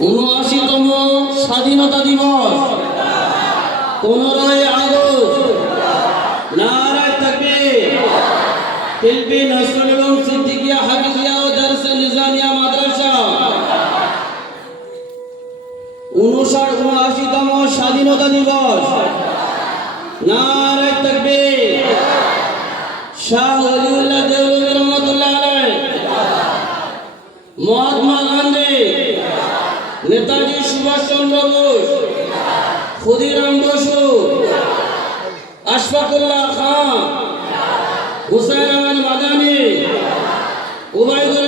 ৭৯তম স্বাধীনতা দিবস 15ই আগস্ট। নারায়ে তাকবীর। শিল্পী নজরুল এবং সিদ্দিকিয়া হাফিজিয়া ও দারসে নিজামিয়া মাদ্রাসা ৭৯তম স্বাধীনতা দিবস। নারায়ে তাকবীর। শাহ ওলিউল্লাহ দেওবন্দি রহমাতুল্লাহ আলাইহি, মহাত্মা গান্ধী, নেতাজি সুভাষচন্দ্র বোস, ক্ষুদিরাম বসু, আশফাকুল্লাহ খান, হুসাইন আহমদ মাদানী, উবাইদুল